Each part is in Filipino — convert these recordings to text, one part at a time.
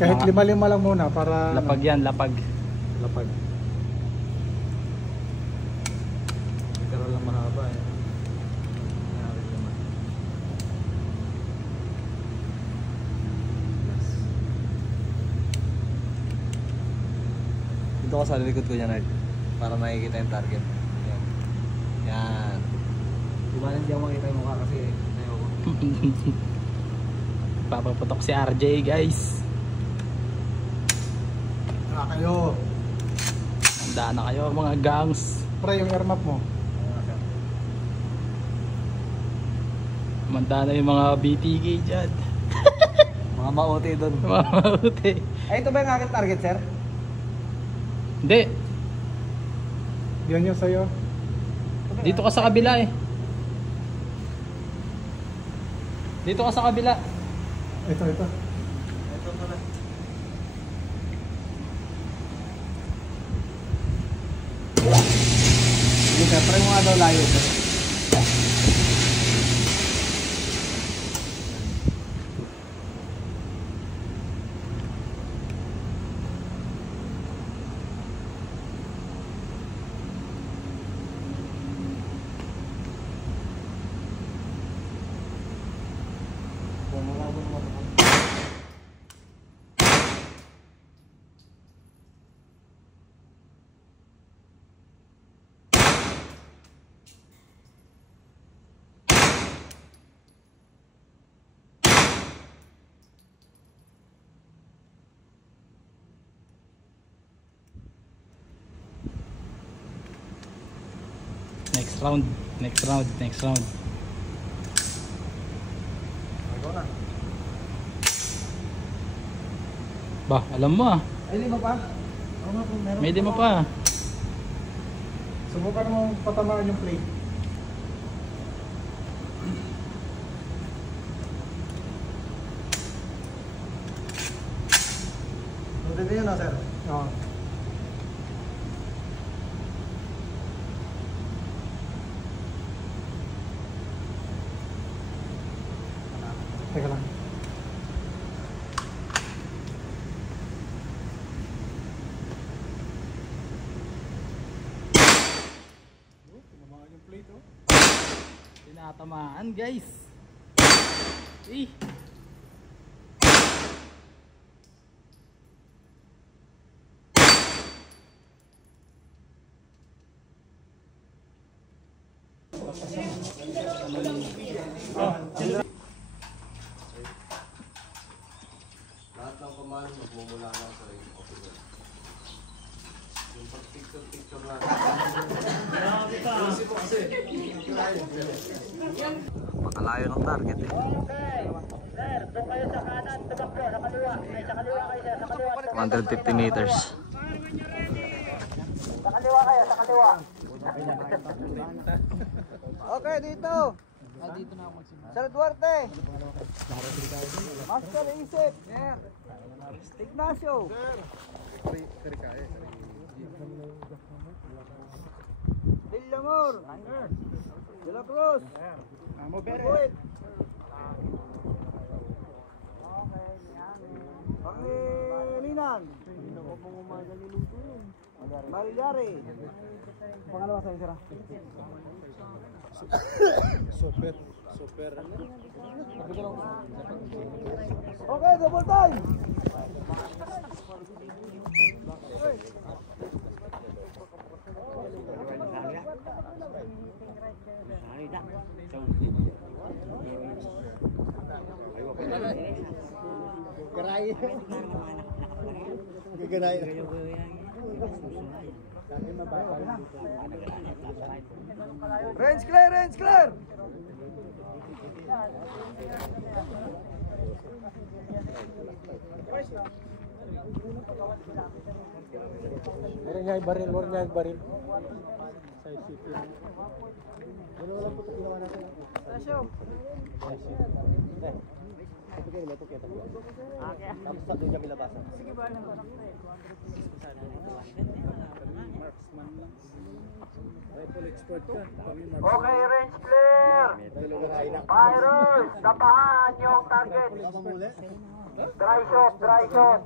Kahit lima-lima lang muna para lapag yan, lapag. Lapag. Pero lang mahaba eh. Dito ko sa likod ko niya, Nard, para makikita yung target. Yan. Yan. Diba hindi ako makita yung mukha kasi ayoko. Papaputok si RJ, guys. Kayo. Handa na kayo mga gangs. Pre, yung air map mo. Handa na yung mga BTK dyan. Mga mauti doon. Mga mauti. Ay, ito ba yung aking target, sir? Hindi. Yan yung sa'yo. Dito ka sa kabila eh. Dito ka sa kabila. Ito. Ito pala. Hindi, sir. Try mo nga daw layo, sir. Next round. Bah, alam mo ah. Ay, lima pa? Oo nga po, meron. May lima pa. Subukan mo patamaan yung plate. Pwede yun, sir? Oo. Teka lang. Tinamaan yung plate, oh. Tinatamaan, guys. Eh. Lahat ng command magmumula lang sa ring officer. Yung pag-picture lang. Makalayo ng target eh. Sir, doon kayo sa kanan, tumakbo, sa kaliwa. Ay, sa kaliwa kayo, sir, sa kaliwa. 150 meters. Sa kaliwa kayo, sa kaliwa. Okay, dito. Sir Duarte. Master Isip. Ignacio. Villamor. De la Cruz. Buit. Pangilinan. Malyari. Pangalawa sa'yo, sir. Super. Okay, double time. Garay. Range clear. Meron niya baril. Sa isip yun. Ano lang po ito ginawa natin? Presyo. Ito kayo. Tapos sa doon kami labasan. Sige ba lang. Marksman lang. Okay, range clear. Fighters, tapahan yung target. Dry shot, dry shot.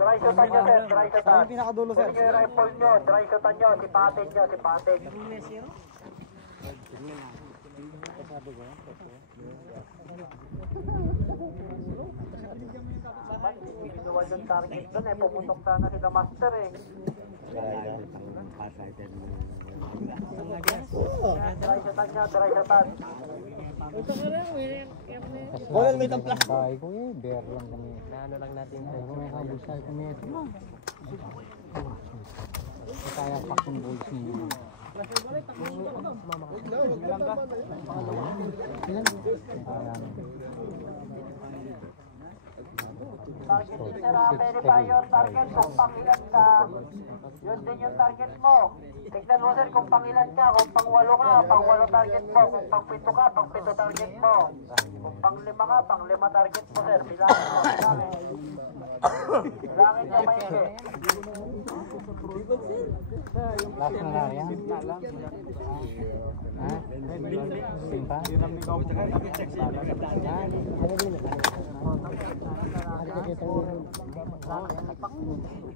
Dry shotan nyo, sir, dry shotan. Kunin nyo yung rifle nyo, dry shotan nyo, sipatin nyo, sipatin. Inuwan yung target doon eh, pupuntok sana sila master eh. Dry shotan nyo, dry shotan. Wala may tamplas. Bahay ko eh, bear lang kami. Naano lang natin sa may kabusay kami ito. Kaya pakong balls niyo. Target teacher, verify your target kung pangilan ka. Yun din yung target mo. Tignan mo sir kung pangilan ka, kung pang-walo ka, pang-walo target mo. Kung pang-pito ka, pang-pito target mo. Kung pang-lima ka, pang-lima target mo sir. Bilangin mo, bilangin. Bilangin nyo maigi. Last na lang yan. Ha? Simpa?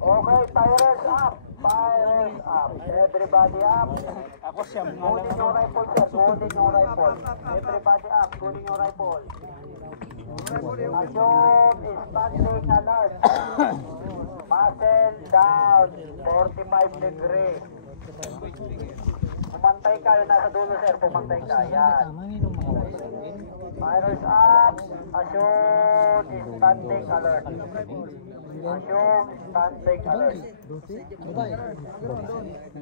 Okay, fighters up! Fighters up! Everybody up! Kunin yung rifle sir, kunin yung rifle. Everybody up, kunin yung rifle. Assume is standing alert. Muscle down, 45 degrees. Pumantay ka, yun nasa dulo sir, pumantay ka. Yan. Fighters up, assume is standing alert. Assume standing alert.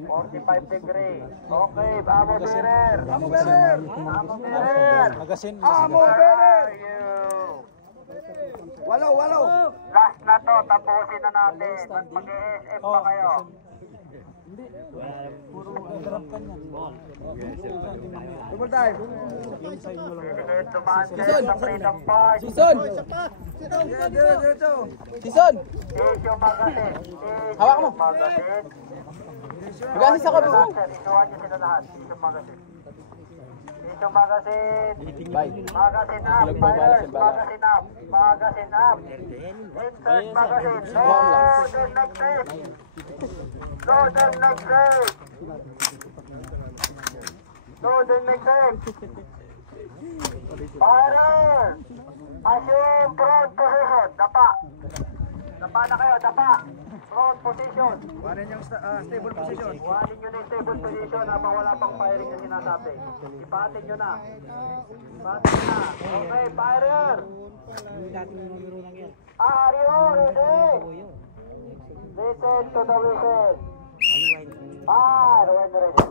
45 degrees. Okay, ammo bearer. Ammo bearer. Ammo bearer. Ammo bearer. Walo. Last na to, tapusin na natin. Mag-ESF pa kayo. Tumultay. Dumaan kayo sa Freedom Park. Sison. Sison. Issue magazine. Hawak mo. Magazine. Magasis ako po. Isuhan nyo sila lahat. Issue magazine. Issue magazine. Bye. Magazine up. Fighters. Magazine up. Magazine up. Insert magazine. Load and exit. Load and exit. Load and exit. Fire! Assume front position. Dapa. Dapa na kayo. Dapa. Front position. Kuhanin yung stable position. Kuhanin nyo na yung stable position habang wala pang firing na sinasabi. Ipatin nyo na. Ipatin na. Okay, firer! Are you ready? Listen to the whistle. Fire when ready.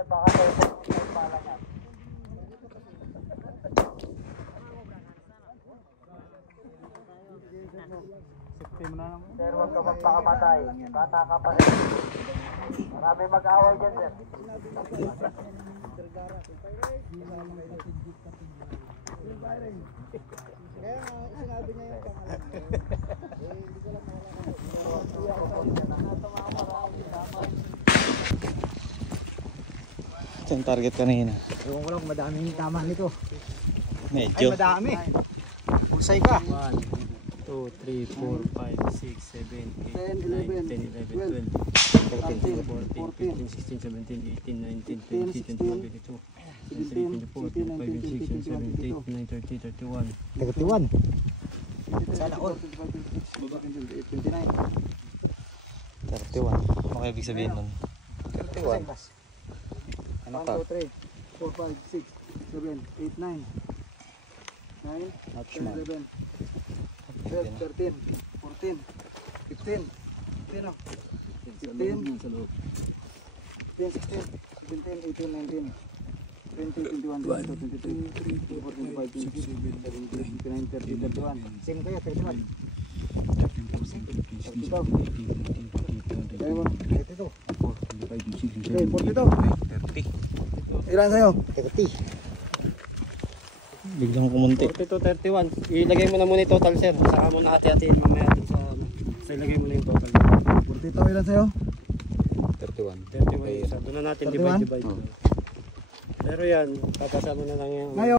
sir, baka tayo sa pala niya. Sir, huwag ka magpakamatay. Bata ka pa rin. Marami mag-away dyan, sir. Ito yung target kanina. Ewan ko lang kung madami yung tama nito. Medyo. Ay, madami. Pusay ka. 1, 2, 3, 4, 5, 6, 7, 8, 9, 10, 11, 12, 13, 14, 15, 16, 17, 18, 19, 20, 21, 22, 23, 24, 25, 26, 27, 28, 29, 30, 31. 31. Sana all. 31. Ano kaya ibig sabihin nun? 31. Ano ka? 1, 2, 3, 4, 5, 6, 7, 8, 9, 9, 10, 11, 12, 13, 14, 15, 15, 16, 17, 18, 19, 20, 21, 22, 23, 24, 25, 26, 27, 29, 30, 31. Same kayo, 31. 32. Kaya mo, 32. Okay, 42. 30. Ilan sa'yo? 30. Biglang kumunti. 42, 31. Ilagay mo na muna yung total, sir. Saka mo na hati-hatiin mamaya dun sa ano. So ilagay mo na yung total. 42 ilan sa'yo? 31. 31. So doon na natin 31? divide. Pero yan, papasa mo na lang yung... Ngayon,